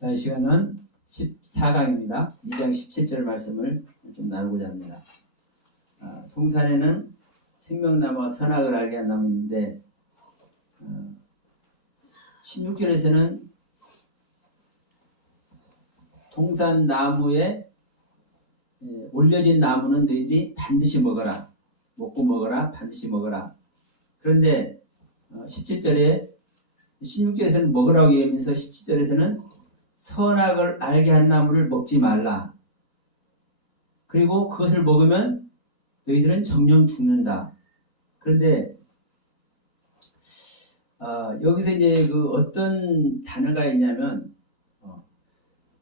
자, 이 시간은 14강입니다. 2장 17절 말씀을 좀 나누고자 합니다. 동산에는 생명나무와 선악을 알게 한 나무인데 16절에서는 동산 나무에 올려진 나무는 너희들이 반드시 먹어라. 먹고 먹어라. 반드시 먹어라. 그런데 17절에 16절에서는 먹으라고 얘기하면서 17절에서는 선악을 알게 한 나무를 먹지 말라. 그리고 그것을 먹으면 너희들은 정령 죽는다. 그런데 여기서 이제 그 어떤 단어가 있냐면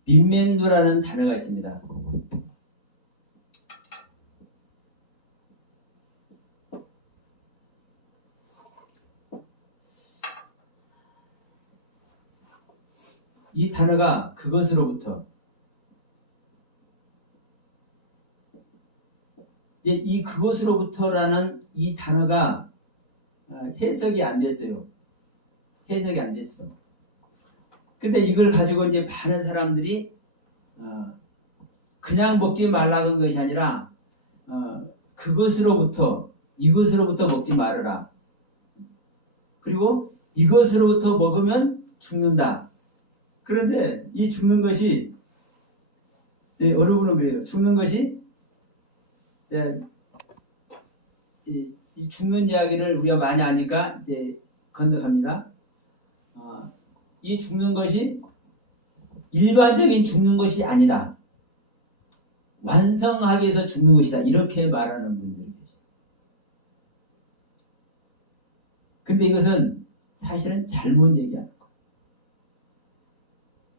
민멘두라는 단어가 있습니다. 이 단어가 그것으로부터 이 그것으로부터라는 이 단어가 해석이 안 됐어요. 해석이 안 됐어. 근데 이걸 가지고 이제 많은 사람들이 그냥 먹지 말라고 한 것이 아니라 그것으로부터 이것으로부터 먹지 말아라. 그리고 이것으로부터 먹으면 죽는다. 그런데 이 죽는 것이 어느 분은 그래요. 죽는 것이 이 죽는 이야기를 우리가 많이 아니까 이제 건너갑니다. 이 죽는 것이 일반적인 죽는 것이 아니다. 완성하기 위해서 죽는 것이다. 이렇게 말하는 분들이 계세요. 근데 이것은 사실은 잘못 얘기하는 거예요.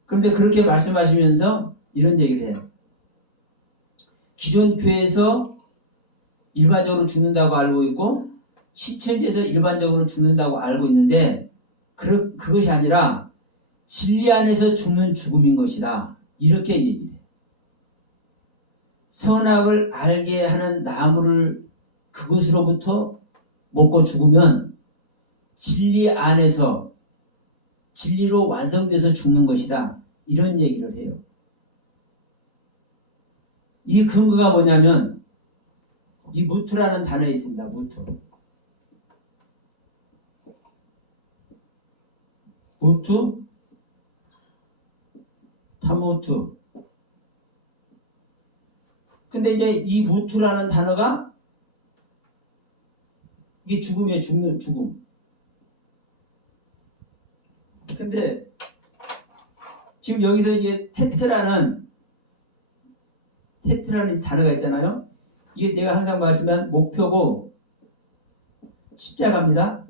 그런데 그렇게 말씀하시면서 이런 얘기를 해요. 기존 교회에서 일반적으로 죽는다고 알고 있고 시천지에서 일반적으로 죽는다고 알고 있는데 그것이 아니라 진리 안에서 죽는 죽음인 것이다. 이렇게 얘기를 해요. 선악을 알게 하는 나무를 그것으로부터 먹고 죽으면 진리 안에서 진리로 완성돼서 죽는 것이다. 이런 얘기를 해요. 이 근거가 뭐냐면 이 무투라는 단어에 있습니다. 무투, 타무투. 근데 이제 이 무투라는 단어가 이게 죽음이에요. 죽는 죽음. 근데 지금 여기서 이제 테트라는 단어가 있잖아요. 이게 내가 항상 말씀한 목표고 십자가입니다.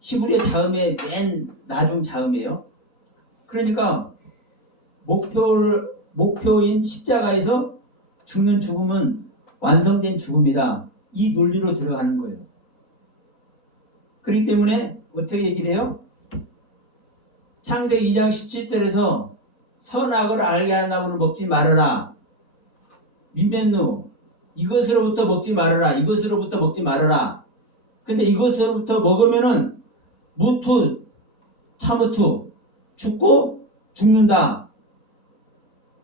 히브리어 자음의 맨 나중 자음이에요. 그러니까 목표인 십자가에서 죽는 죽음은 완성된 죽음이다. 이 논리로 들어가는 거예요. 그렇기 때문에 어떻게 얘기를 해요? 창세기 2장 17절에서 선악을 알게 하는 나무를 먹지 말아라. 민멘누 이것으로부터 먹지 말아라. 이것으로부터 먹지 말아라. 근데 이것으로부터 먹으면은 무투, 타무투 죽고 죽는다.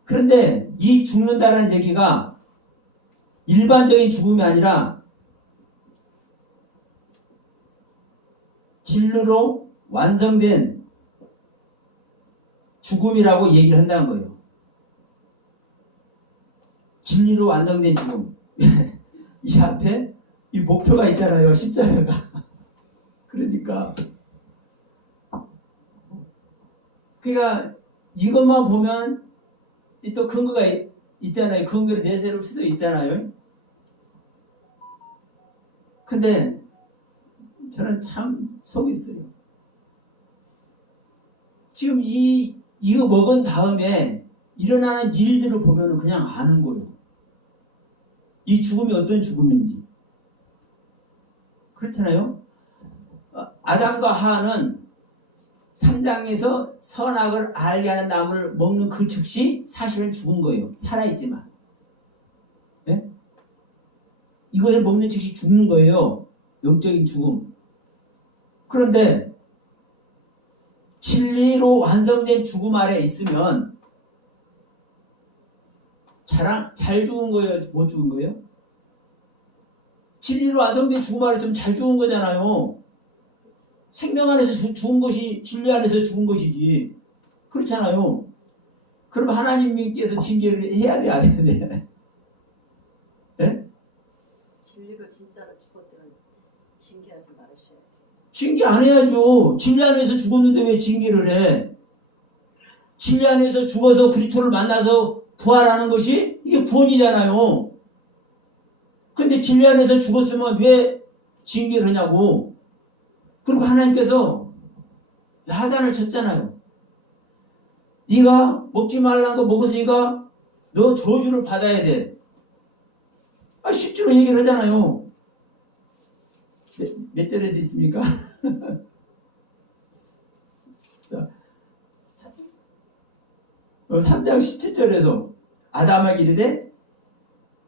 그런데 이 죽는다라는 얘기가 일반적인 죽음이 아니라 진리로 완성된 죽음이라고 얘기를 한다는 거예요. 진리로 완성된 죽음. 이 앞에 이 목표가 있잖아요. 십자가가. 그러니까 이것만 보면 또 근거가 있잖아요. 근거를 내세울 수도 있잖아요. 근데 저는 참 속이 있어요. 지금 이거 먹은 다음에 일어나는 일들을 보면 그냥 아는 거예요. 이 죽음이 어떤 죽음인지. 그렇잖아요. 아담과 하와는 3장에서 선악을 알게 하는 나무를 먹는 그 즉시 사실은 죽은 거예요. 살아있지만. 네? 이것을 먹는 즉시 죽는 거예요. 영적인 죽음. 그런데 진리로 완성된 죽음 아래 있으면 잘 죽은 거예요? 못 죽은 거예요? 진리로 완성된 죽음 아래 있으면 잘 죽은 거잖아요. 생명 안에서 죽은 것이 진리 안에서 죽은 것이지. 그렇잖아요. 그럼 하나님께서 징계를 해야 돼, 안 해야 돼? 네? 진리로 진짜로 죽었다면 징계하지 말으셔야지. 징계 안 해야죠. 진리 안에서 죽었는데 왜 징계를 해? 진리 안에서 죽어서 그리스도를 만나서 부활하는 것이 이게 구원이잖아요. 근데 진리 안에서 죽었으면 왜 징계를 하냐고. 그리고 하나님께서 야단을 쳤잖아요. 네가 먹지 말라는 거 먹었으니까 너 저주를 받아야 돼. 실제로 얘기를 하잖아요. 몇 절에서 있습니까? 자, 3장 17절에서 아담에게 이르되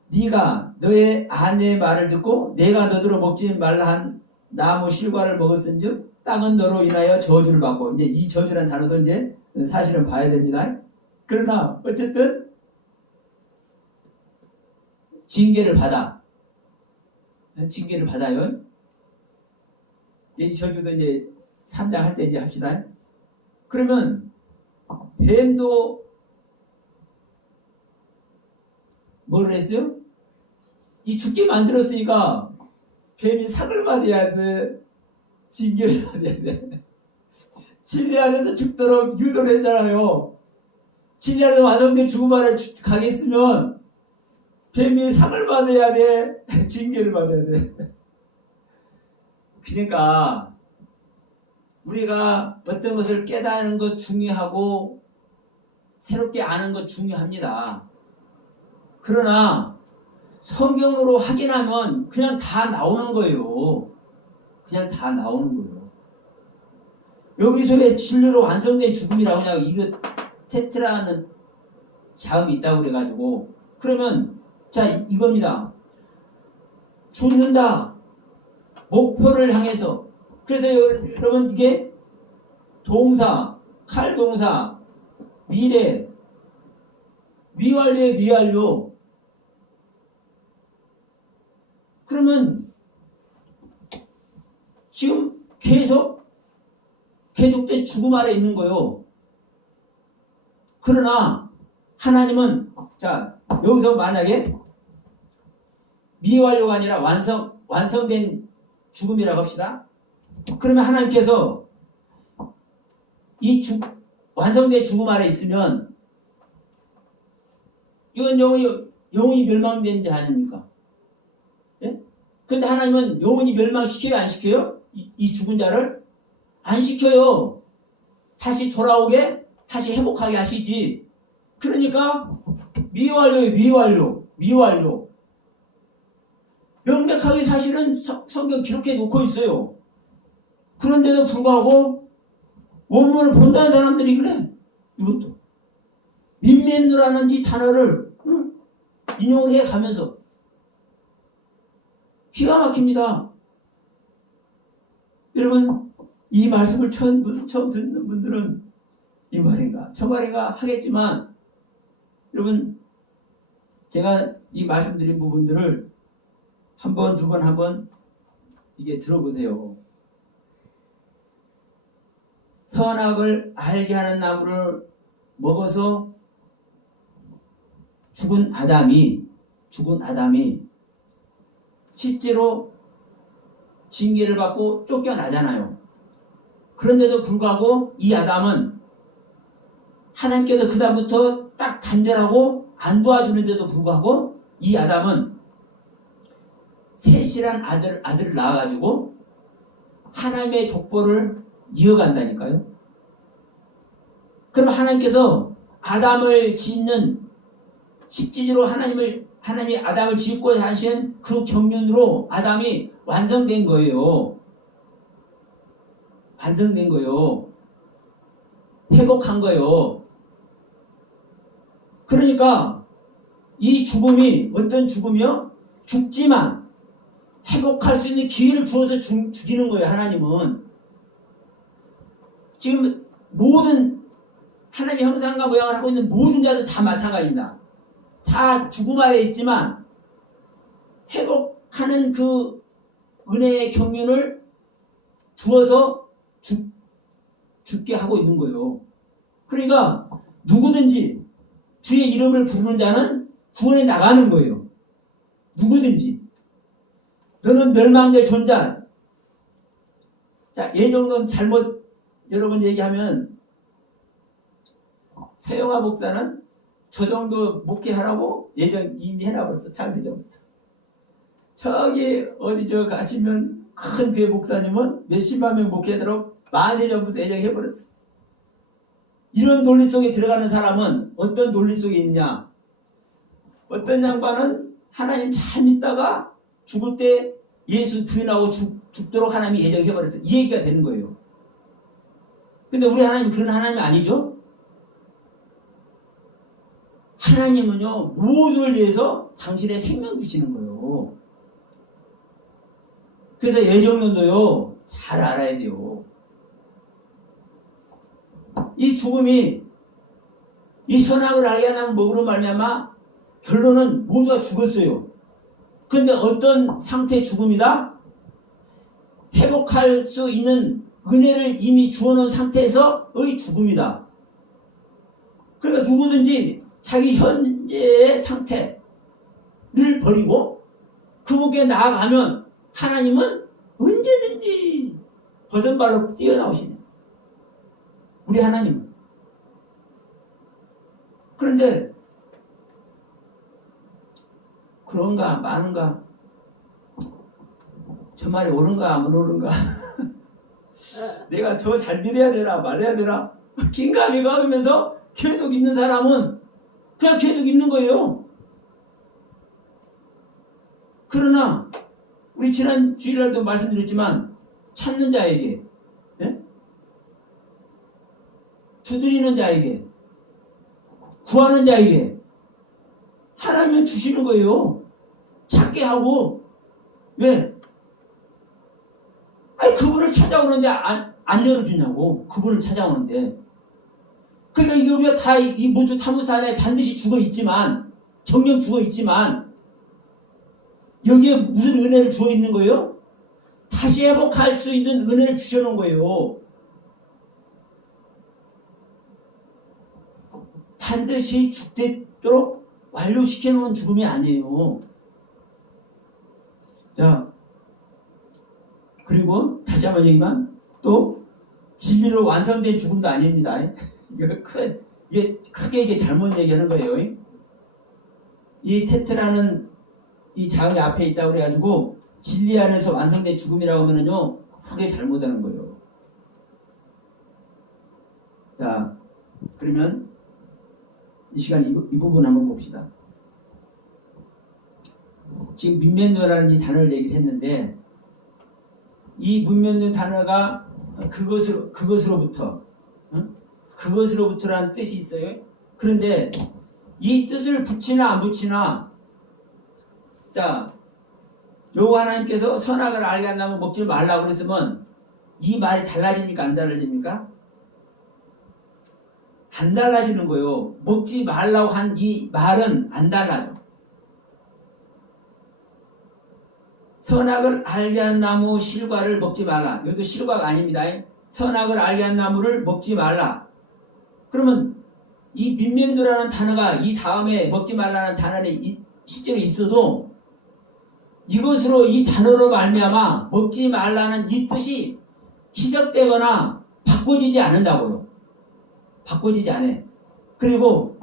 네가 너의 아내의 말을 듣고 내가 너더러 먹지 말라 한 나무 실과를 먹었은즉 땅은 너로 인하여 저주를 받고, 이제 이 저주란 단어도 이제 사실은 봐야 됩니다. 그러나 어쨌든 징계를 받아요. 이 저주도 이제 3장 할 때 이제 합시다. 그러면 뱀도 뭘 했어요? 이 죽게 만들었으니까 뱀이 상을 받아야 돼. 징계를 받아야 돼. 진리 안에서 죽도록 유도를 했잖아요. 진리 안에서 완성된 죽음 아래 가겠으면 뱀이 상을 받아야 돼. 징계를 받아야 돼. 그러니까 우리가 어떤 것을 깨닫는 것 중요하고 새롭게 아는 것 중요합니다. 그러나 성경으로 확인하면 그냥 다 나오는 거예요. 그냥 다 나오는 거예요. 여기서 왜 진리로 완성된 죽음이라고 하냐고, 이거 테트라는 자음이 있다고 그래가지고. 그러면 자, 이겁니다. 죽는다. 목표를 향해서. 그래서 여러분 이게 동사, 칼동사, 미래, 미완료의 미완료. 그러면 지금 계속된 죽음 아래 있는 거예요. 그러나 하나님은, 자, 여기서 만약에 미완료가 아니라 완성된 죽음이라고 합시다. 그러면 하나님께서 완성된 죽음 아래 있으면 이건 영혼이 멸망된 자 아닙니까? 예? 근데 하나님은 영혼이 멸망시켜요, 안 시켜요? 이 죽은 자를? 안 시켜요. 다시 돌아오게, 다시 회복하게 하시지. 그러니까 미완료예요, 미완료. 명백하게 사실은 성경 기록해 놓고 있어요. 그런데도 불구하고 원문을 본다는 사람들이 그래. 이것도 민맨드라는 이 단어를 인용을 해 가면서 기가 막힙니다. 여러분, 이 말씀을 처음 듣는 분들은 이 말인가 저 말인가 하겠지만, 여러분, 제가 이 말씀드린 부분들을 한 번, 두 번, 한번 이게 들어보세요. 선악을 알게 하는 나무를 먹어서 죽은 아담이 실제로 징계를 받고 쫓겨나잖아요. 그런데도 불구하고 이 아담은 하나님께서 그다음부터 딱 단절하고 안 도와주는데도 불구하고 이 아담은 셋이란 아들을 낳아가지고 하나님의 족보를 이어간다니까요. 그럼 하나님께서 아담을 짓는 실질적으로 하나님이 아담을 짓고 하신 그 경륜으로 아담이 완성된 거예요. 회복한 거예요. 그러니까 이 죽음이 어떤 죽음이요? 죽지만 회복할 수 있는 기회를 주어서 죽이는 거예요, 하나님은. 지금 모든 하나님의 형상과 모양을 하고 있는 모든 자들 다 마찬가지입니다. 다 죽음 아래 있지만 회복하는 그 은혜의 경륜을 두어서 죽게 하고 있는 거예요. 그러니까 누구든지 주의 이름을 부르는 자는 구원에 나가는 거예요. 누구든지. 너는 멸망될 존재. 자, 이 정도는 잘못 여러분 얘기하면 서영화 목사는 저 정도 목회하라고 예정 이미 해놔버렸어. 창세전부터. 저기 어디 저 가시면 큰 교회 목사님은 몇십만 명 목회하도록 만세 전부터 예정해버렸어. 이런 논리 속에 들어가는 사람은 어떤 논리 속에 있느냐? 어떤 양반은 하나님 잘 믿다가 죽을 때 예수 부인하고 죽도록 하나님이 예정해버렸어. 이 얘기가 되는 거예요. 근데 우리 하나님은 그런 하나님이 아니죠? 하나님은요, 모두를 위해서 당신의 생명 주시는 거예요. 그래서 예정론도요, 잘 알아야 돼요. 이 죽음이 이 선악을 알게 하면 뭐로 말미암아 결론은 모두가 죽었어요. 그런데 어떤 상태의 죽음이다? 회복할 수 있는 은혜를 이미 주어놓은 상태에서의 죽음이다. 그러니까 누구든지 자기 현재의 상태를 버리고 그분께 나아가면 하나님은 언제든지 거듭 발로 뛰어나오시네. 우리 하나님은. 그런데 그런가 많은가? 저 말이 옳은가 안 옳은가? 내가 더 잘 믿어야 되나 말해야 되나? 긴가민가 하면서 계속 있는 사람은 그냥 계속 있는 거예요. 그러나 우리 지난 주일날도 말씀드렸지만 찾는 자에게, 예? 두드리는 자에게, 구하는 자에게 하나님은 주시는 거예요. 찾게 하고. 왜? 아니 그분을 찾아오는데 안 열어주냐고. 그분을 찾아오는데. 그러니까 이게 우리가 다 이 모두 타무트 안에 반드시 죽어 있지만, 정령 죽어 있지만, 여기에 무슨 은혜를 주어 있는 거예요? 다시 회복할 수 있는 은혜를 주셔놓은 거예요. 반드시 죽도록 완료시켜 놓은 죽음이 아니에요. 자, 그리고 다시 한번 얘기만, 또 진리로 완성된 죽음도 아닙니다. 이게 크게 이게 잘못 얘기하는 거예요. 이 테트라는 이 자음이 앞에 있다고 그래가지고 진리 안에서 완성된 죽음이라고 하면은요, 크게 잘못하는 거예요. 자, 그러면 이 시간 이 부분 한번 봅시다. 지금 민면도라는 이 단어를 얘기를 했는데, 이 문면도 단어가 그것으로부터, 그것으로부터라는 뜻이 있어요. 그런데 이 뜻을 붙이나 안 붙이나, 자, 여호와 하나님께서 선악을 알게 한다면 먹지 말라고 그랬으면 이 말이 달라집니까? 안 달라집니까? 안 달라지는 거예요. 먹지 말라고 한 이 말은 안 달라져. 선악을 알게 한 나무 실과를 먹지 말라. 이것도 실과가 아닙니다. 선악을 알게 한 나무를 먹지 말라. 그러면 이 민면도라는 단어가 이 다음에 먹지 말라는 단어에 실제로 있어도 이것으로 이 단어로 말미암아 먹지 말라는 이 뜻이 희석되거나 바꿔지지 않는다고요. 바꿔지지 않아요. 그리고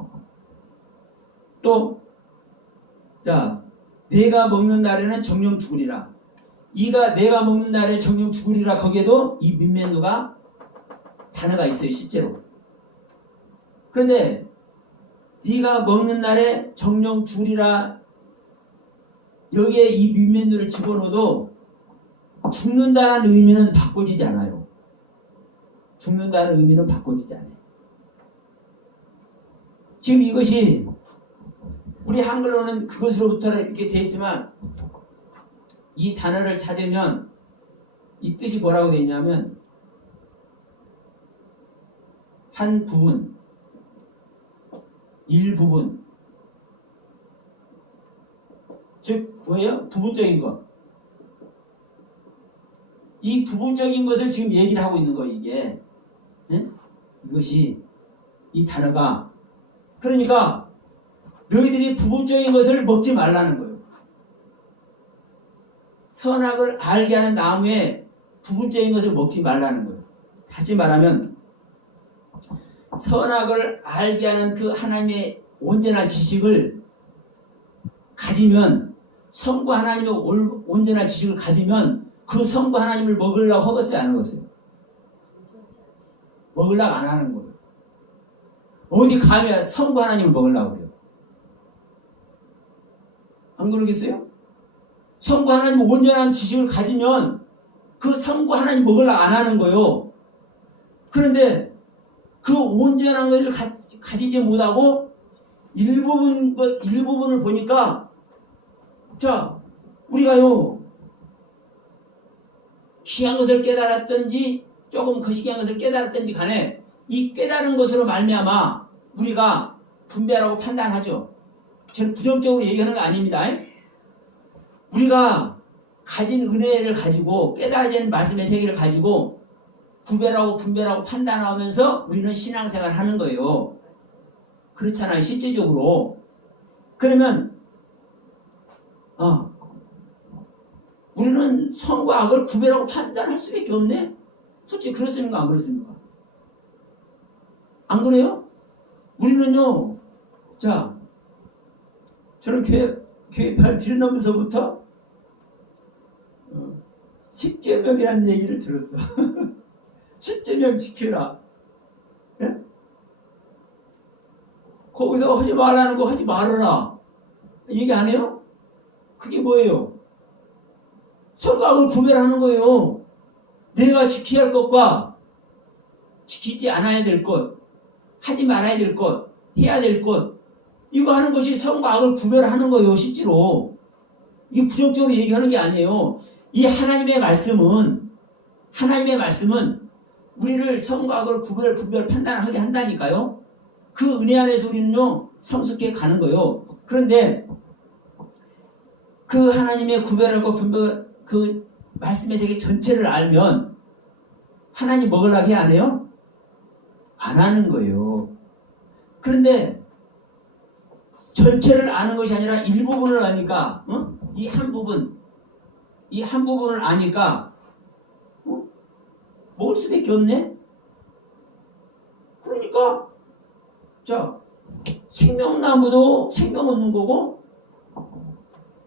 또 자, 내가 먹는 날에는 정령 죽으리라. 이가 내가 먹는 날에 정령 죽으리라. 거기에도 이 민면도가 단어가 있어요. 실제로. 그런데 네가 먹는 날에 정령 죽으리라, 여기에 이 민면도를 집어넣어도 죽는다는 의미는 바꿔지지 않아요. 죽는다는 의미는 바꿔지지 않아요. 지금 이것이 우리 한글로는 그것으로부터 이렇게 되어 있지만 이 단어를 찾으면 이 뜻이 뭐라고 되어 있냐면 한 부분, 일부분. 즉 뭐예요? 부분적인 것. 이 부분적인 것을 지금 얘기를 하고 있는 거예요. 이게. 예? 이것이 이 단어가 그러니까 너희들이 부분적인 것을 먹지 말라는 거예요. 선악을 알게 하는 나무에 부분적인 것을 먹지 말라는 거예요. 다시 말하면 선악을 알게 하는 그 하나님의 온전한 지식을 가지면 성부 하나님의 온전한 지식을 가지면 그 성부 하나님을 먹으려고 허벗지 않은 것이에요. 먹으려고 안 하는 거예요. 어디 감히 성부 하나님을 먹으려고 그래요. 안 그러겠어요? 성부 하나님 온전한 지식을 가지면 그 성부 하나님 먹으려고 안 하는 거예요. 그런데 그 온전한 것을 가지지 못하고 일부분을 보니까 자 우리가요 귀한 것을 깨달았든지 조금 거시기한 것을 깨달았든지 간에 이 깨달은 것으로 말미암아 우리가 분별하고 판단하죠. 저는 부정적으로 얘기하는 거 아닙니다. 우리가 가진 은혜를 가지고 깨달아진 말씀의 세계를 가지고 구별하고 분별하고 판단하면서 우리는 신앙생활을 하는 거예요. 그렇잖아요. 실질적으로. 그러면 우리는 선과 악을 구별하고 판단할 수밖에 없네? 솔직히 그렇습니까? 안 그렇습니까? 안 그래요? 우리는요, 자, 저는 교회 발 들여놓으면서부터 10계명이라는 얘기를 들었어. 10계명 지켜라. 예? 거기서 하지 말라는 거 하지 말아라. 얘기 안 해요? 그게 뭐예요? 선과 악을 구별하는 거예요. 내가 지켜야 할 것과 지키지 않아야 될 것, 하지 말아야 될 것, 해야 될 것, 이거 하는 것이 선과 악을 구별하는 거예요. 실제로. 이게 부정적으로 얘기하는 게 아니에요. 이 하나님의 말씀은 우리를 선과 악을 분별 판단하게 한다니까요. 그 은혜 안에서 우리는요 성숙해 가는 거예요. 그런데 그 하나님의 구별하고 분별 그 말씀의 세계 전체를 알면 하나님 먹으려고 해 안 해요? 안 하는 거예요. 그런데 전체를 아는 것이 아니라 일부분을 아니까 이 한 부분을 아니까 먹을 수밖에 없네. 그러니까 자 생명나무도 생명 얻는 거고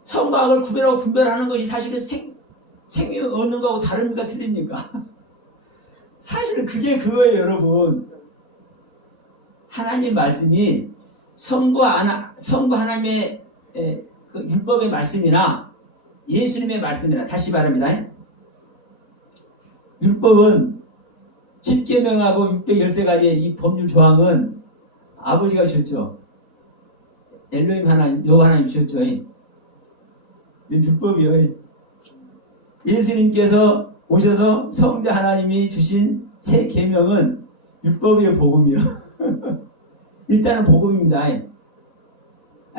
선과 악을 구별하고 분별하는 것이 사실은 생명 얻는 거하고 다릅니까? 틀립니까? 사실은 그게 그거예요, 여러분. 하나님 말씀이 성부 하나님의 그 율법의 말씀이나 예수님의 말씀이나 다시 말합니다. 율법은 10계명하고 613가지의 이 법률 조항은 아버지가 주셨죠. 엘로힘 하나님, 여호와 하나님 주셨죠. 율법이요. 예수님께서 오셔서 성자 하나님이 주신 새 계명은 율법이요, 복음이요. 일단은 복음입니다.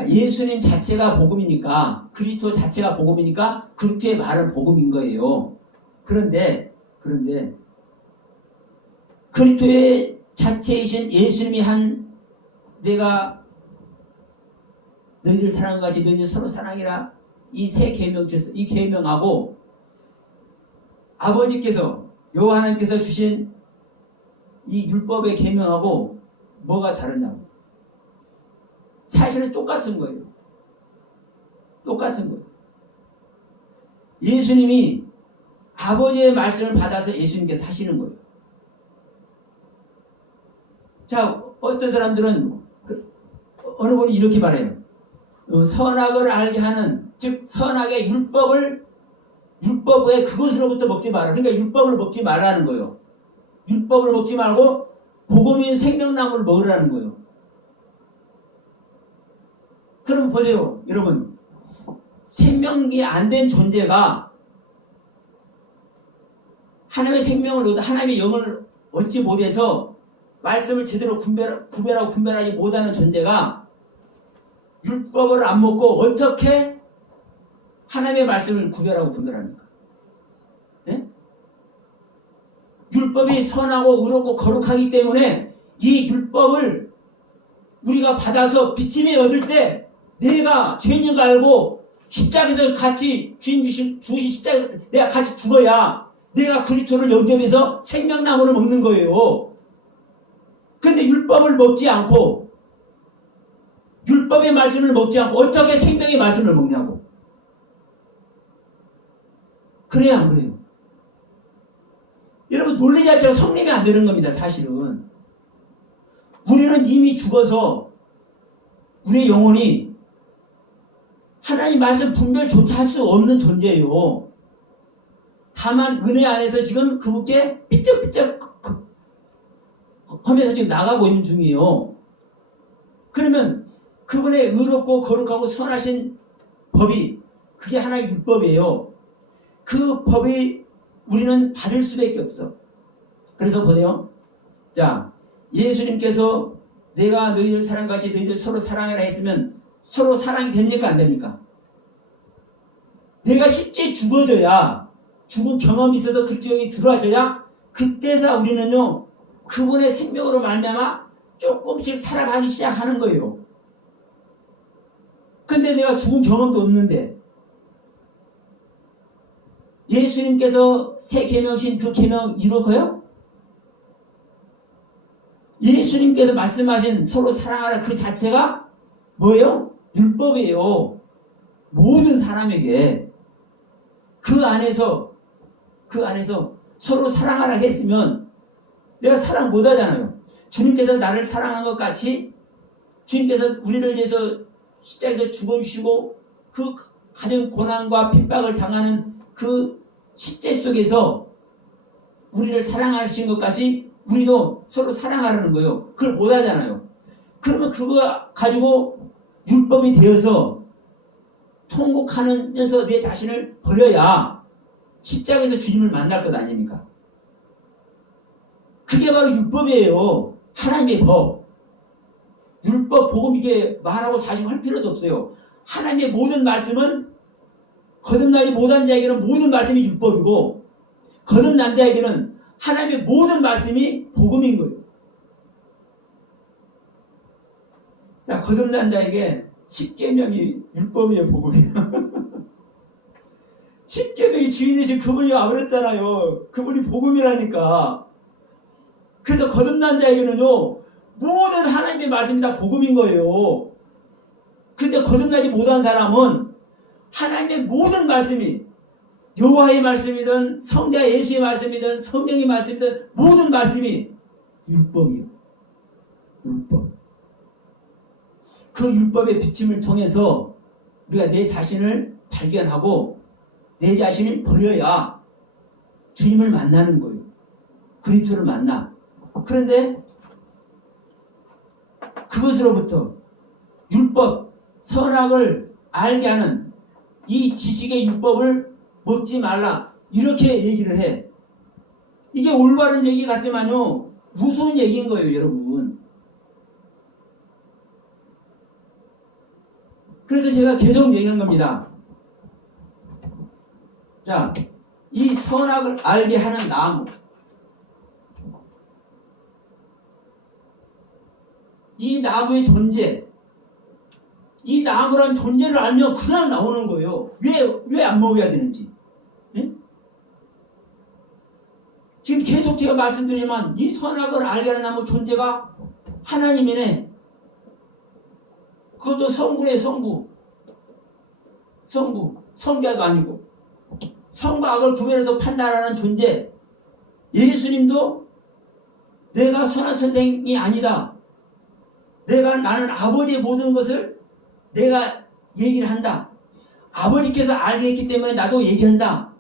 예수님 자체가 복음이니까, 그리스도 자체가 복음이니까 그리스도의 말은 복음인 거예요. 그런데 그리스도의 자체이신 예수님이 한 내가 너희들 사랑과 같이 너희들 서로 사랑이라 이 새 계명 주셨어. 이 계명하고 아버지께서 여호와 하나님께서 주신 이 율법의 계명하고 뭐가 다르냐고. 사실은 똑같은 거예요. 똑같은 거예요. 예수님이 아버지의 말씀을 받아서 예수님께서 하시는 거예요. 자, 어떤 사람들은 어느 분이 이렇게 말해요. 선악을 알게 하는, 즉 선악의 율법에 그것으로부터 먹지 마라. 그러니까 율법을 먹지 말라는 거예요. 율법을 먹지 말고 복음인 생명나무를 먹으라는 거예요. 그럼 보세요, 여러분. 생명이 안 된 존재가 하나님의 생명을 얻어 하나님의 영을 얻지 못해서 말씀을 제대로 구별하고 분별하지 못하는 존재가 율법을 안 먹고 어떻게 하나님의 말씀을 구별하고 분별합니까? 예? 율법이 선하고 의롭고 거룩하기 때문에 이 율법을 우리가 받아서 비침에 얻을 때 내가 죄 있는 거 알고 십자가에서 같이 주인 주신 십자가에서 내가 같이 죽어야 내가 그리스도를 영접해서 생명나무를 먹는 거예요. 근데 율법을 먹지 않고 율법의 말씀을 먹지 않고 어떻게 생명의 말씀을 먹냐고. 그래요, 안 그래요? 여러분, 논리 자체가 성립이 안 되는 겁니다, 사실은. 우리는 이미 죽어서 우리의 영혼이 하나님 말씀 분별조차 할 수 없는 존재예요. 다만 은혜 안에서 지금 그분께 삐쩍삐쩍 하면서 지금 나가고 있는 중이에요. 그러면 그분의 의롭고 거룩하고 선하신 법이 그게 하나의 율법이에요. 그 법이 우리는 받을 수밖에 없어. 그래서 보세요. 자, 예수님께서 내가 너희들 사랑같이 너희들 서로 사랑하라 했으면 서로 사랑이 됩니까? 안 됩니까? 내가 실제 죽어져야, 죽은 경험이 있어도 그쪽이 들어와줘야 그때서 우리는요 그분의 생명으로 말미암아 조금씩 살아가기 시작하는 거예요. 근데 내가 죽은 경험도 없는데 예수님께서 새 계명신 그 계명 이룰까요? 예수님께서 말씀하신 서로 사랑하라 그 자체가 뭐예요? 율법이에요. 모든 사람에게 그 안에서 서로 사랑하라 했으면 내가 사랑 못 하잖아요. 주님께서 나를 사랑한 것 같이 주님께서 우리를 위해서 십자가에서 죽어주시고 그 가진 고난과 핍박을 당하는 그 십제 속에서 우리를 사랑하신 것 같이 우리도 서로 사랑하라는 거예요. 그걸 못 하잖아요. 그러면 그거 가지고 율법이 되어서 통곡하면서 내 자신을 버려야 십자가에서 주님을 만날 것 아닙니까? 그게 바로 율법이에요. 하나님의 법. 율법, 복음 이게 말하고 자신할 필요도 없어요. 하나님의 모든 말씀은 거듭나지 못한 자에게는 모든 말씀이 율법이고 거듭난 자에게는 하나님의 모든 말씀이 복음인 거예요. 자, 거듭난 자에게 십계명이 율법이에요, 복음이에요. 십계명이 주인이신 그분이 와버렸잖아요. 그분이 복음이라니까. 그래서 거듭난 자에게는요 모든 하나님의 말씀이 다 복음인 거예요. 근데 거듭나지 못한 사람은 하나님의 모든 말씀이 여호와의 말씀이든 성자 예수의 말씀이든 성령의 말씀이든 모든 말씀이 율법이에요. 율법. 그 율법의 비침을 통해서 우리가 내 자신을 발견하고 내 자신을 버려야 주님을 만나는 거예요. 그리스도를 만나. 그런데 그것으로부터 율법, 선악을 알게 하는 이 지식의 율법을 먹지 말라 이렇게 얘기를 해. 이게 올바른 얘기 같지만요 무서운 얘기인 거예요, 여러분. 그래서 제가 계속 얘기하는 겁니다. 자, 이 선악을 알게 하는 나무, 이 나무의 존재, 이 나무란 존재를 알면 그냥 나오는 거예요. 왜 안 먹어야 되는지. 예? 지금 계속 제가 말씀드리지만 이 선악을 알게 하는 나무 존재가 하나님이네. 그것도 성부네, 성부. 성자도 아니고 성과 악을 구별해서 판단하는 존재. 예수님도 내가 선한 선생이 아니다. 나는 아버지의 모든 것을 내가 얘기를 한다. 아버지께서 알게 했기 때문에 나도 얘기한다.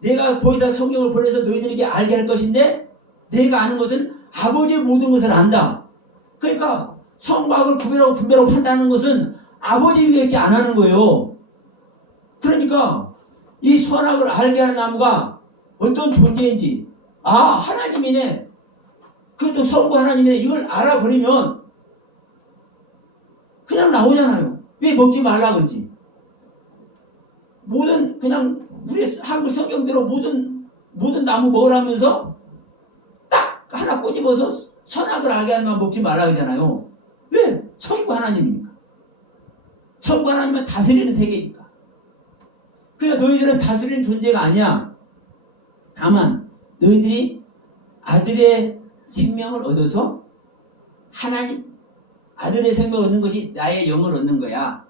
내가 보혜사 성령을 보내서 너희들에게 알게 할 것인데 내가 아는 것은 아버지의 모든 것을 안다. 그러니까 선과 악을 구별하고 분별하고 판단하는 것은 아버지 위에밖에 안 하는 거예요. 그러니까 이 선악을 알게 하는 나무가 어떤 존재인지, 하나님이네. 그것도 성부 하나님의 이걸 알아버리면 그냥 나오잖아요. 왜 먹지 말라 그러지? 모든 그냥 우리 한국 성경대로 모든 나무 먹으라면서 딱 하나 꼬집어서 선악을 알게 하는 만 먹지 말라 그러잖아요. 왜? 성부 하나님이니까. 성부 하나님은 다스리는 세계니까. 그냥 너희들은 다스리는 존재가 아니야. 다만 너희들이 아들의 생명을 얻어서 하나님 아들의 생명을 얻는 것이 나의 영을 얻는 거야.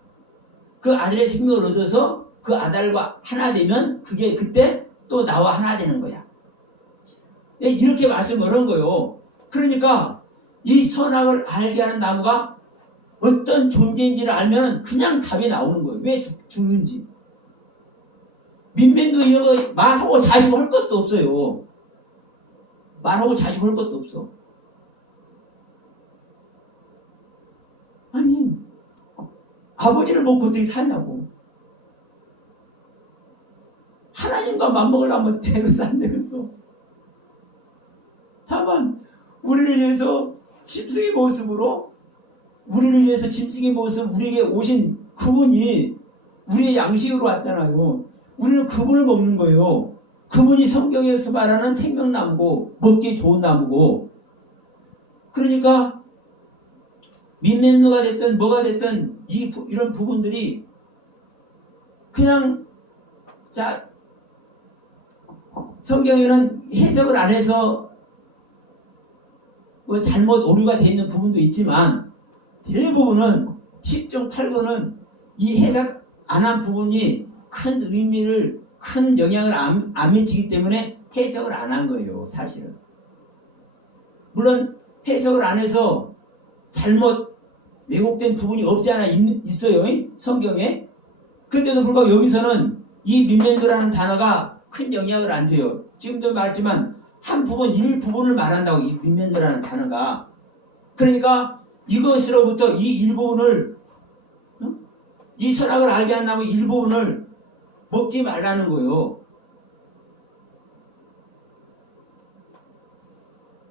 그 아들의 생명을 얻어서 그 아들과 하나 되면 그게 그때 또 나와 하나 되는 거야. 이렇게 말씀을 한 거예요. 그러니까 이 선악을 알게 하는 나무가 어떤 존재인지를 알면 그냥 답이 나오는 거예요. 왜 죽는지. 민면도 이거 말하고 자시고 할 것도 없어요. 말하고 자시고 할 것도 없어. 아니, 아버지를 먹고 어떻게 사냐고. 하나님과 맞먹으려면 되겠어, 안 되겠어. 다만, 우리를 위해서 짐승의 모습으로, 우리를 위해서 짐승의 모습, 우리에게 오신 그분이 우리의 양식으로 왔잖아요. 우리는 그분을 먹는 거예요. 그분이 성경에서 말하는 생명나무고, 먹기 좋은 나무고. 그러니까, 민면류가 됐든 뭐가 됐든 이런 부분들이 그냥 자 성경에는 해석을 안 해서 뭐 잘못 오류가 되어 있는 부분도 있지만 대부분은 10중 8구는 이 해석 안 한 부분이 큰 의미를 큰 영향을 안 미치기 때문에 해석을 안 한 거예요. 사실은. 물론 해석을 안 해서 잘못 왜곡된 부분이 없지 않아 있어요. 성경에. 그런데도 불구하고 여기서는 이 민면도라는 단어가 큰 영향을 안 줘요. 지금도 말했지만 한 부분, 일부분을 말한다고 이 민면도라는 단어가. 그러니까 이것으로부터 이 일부분을 이 선악을 알게 한다면 일부분을 먹지 말라는 거예요.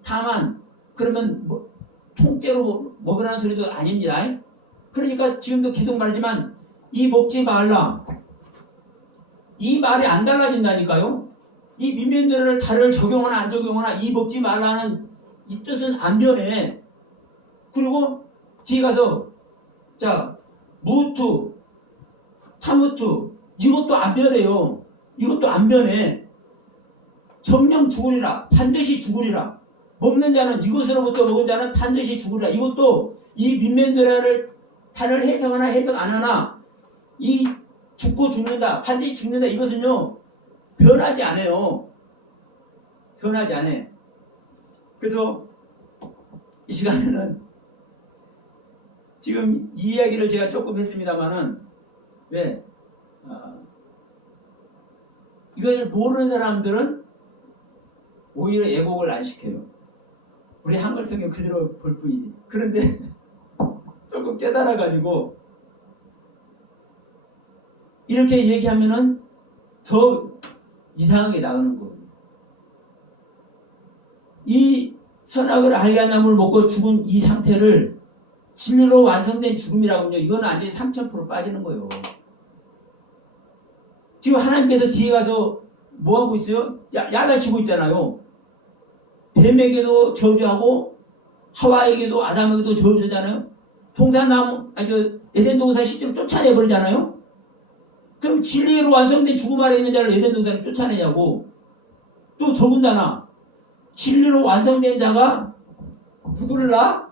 다만 그러면 통째로 먹으라는 소리도 아닙니다. 그러니까 지금도 계속 말하지만 이 먹지 말라. 이 말이 안 달라진다니까요. 이 민면들을 다를 적용하나 안 적용하나 이 먹지 말라는 이 뜻은 안 변해. 그리고 뒤에 가서 자 무투, 타무투 이것도 안 변해요. 이것도 안 변해. 정령 죽으리라. 반드시 죽으리라. 먹는 자는 이것으로부터 먹은 자는 반드시 죽으리라. 이것도 이 민면드라를 단을 해석하나 해석 안 하나 이 죽고 죽는다. 반드시 죽는다. 이것은요. 변하지 않아요. 변하지 않아. 그래서 이 시간에는 지금 이 이야기를 제가 조금 했습니다만은 왜? 이걸 모르는 사람들은 오히려 예곡을 안 시켜요. 우리 한글 성경 그대로 볼 뿐이지. 그런데 조금 깨달아가지고 이렇게 얘기하면은 더 이상하게 나오는 거예요. 이 선악을 알게 한 나무를 먹고 죽은 이 상태를 진리로 완성된 죽음이라고 하면요. 이거는 완전히 3000% 빠지는 거예요. 지금 하나님께서 뒤에 가서 뭐 하고 있어요? 야단치고 있잖아요. 뱀에게도 저주하고 하와에게도 아담에게도 저주잖아요. 에덴 동산 실제로 쫓아내버리잖아요. 그럼 진리로 완성된 죽음 아래 있는 자를 에덴 동산을 쫓아내냐고. 또 더군다나 진리로 완성된 자가 누구를 낳아?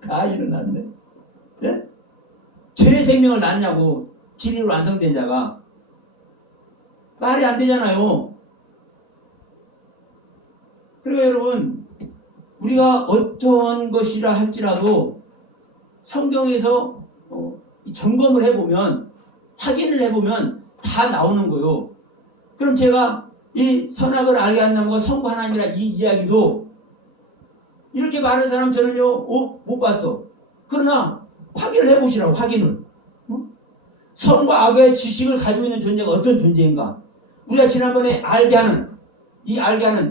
가인을 낳네. 네? 죄의 생명을 낳냐고. 진리로 완성된 자가. 말이 안 되잖아요. 그러니까 여러분 우리가 어떠한 것이라 할지라도 성경에서 점검을 해보면 확인을 해보면 다 나오는 거예요. 그럼 제가 이 선악을 알게 한 나무가 성부 하나님이라 이 이야기도 이렇게 말하는 사람 저는요 못 봤어. 그러나 확인을 해보시라고. 확인을. 선과 악의 지식을 가지고 있는 존재가 어떤 존재인가. 우리가 지난번에 알게 하는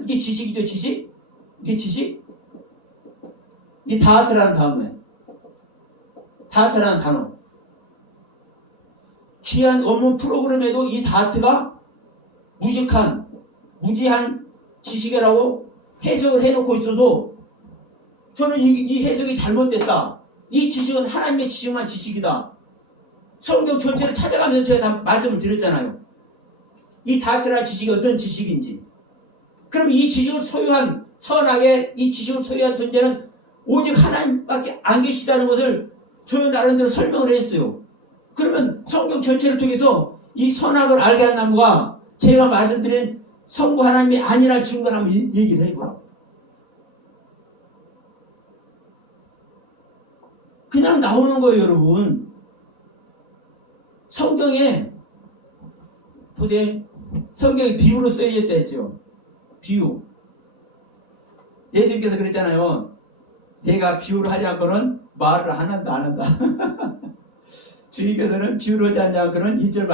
이게 지식이죠. 지식? 이게 지식? 이 다하트라는 단어 뭐예요? 다하트라는 단어. 귀한 업무 프로그램에도 이 다하트가 무지한 지식이라고 해석을 해놓고 있어도 저는 이 해석이 잘못됐다. 이 지식은 하나님의 지식만 지식이다. 성경 전체를 찾아가면서 제가 다 말씀을 드렸잖아요. 이 다하트라는 지식이 어떤 지식인지. 그럼 이 지식을 소유한 선하게 이 지식을 소유한 존재는 오직 하나님밖에 안 계시다는 것을 저희 나름대로 설명을 했어요. 그러면 성경 전체를 통해서 이 선악을 알게 한 나무가 제가 말씀드린 성부 하나님이 아니라는 증거를 한번 얘기를 해보라고. 그냥 나오는 거예요, 여러분. 성경에 보세요. 성경에 비유로 쓰여졌다 했죠. 비유. 예수님께서 그랬잖아요. 내가 비유를 하지 않고는 말을 하나도 안 한다. 주님께서는 비유를 하지 않고는 1절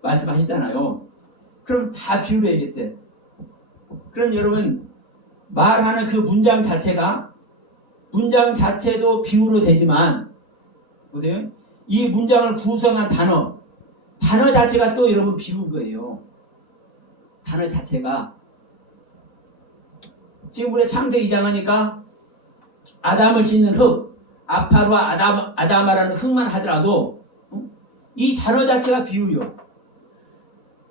말씀하시잖아요. 그럼 다 비유로 얘기했대. 그럼 여러분 말하는 그 문장 자체도 비유로 되지만 보세요. 이 문장을 구성한 단어 자체가 또 여러분 비유인 거예요. 단어 자체가 지금 우리 창세기 2장 하니까 아담을 짓는 흙, 아파루와 아다마라는 흙만 하더라도 이 단어 자체가 비유요.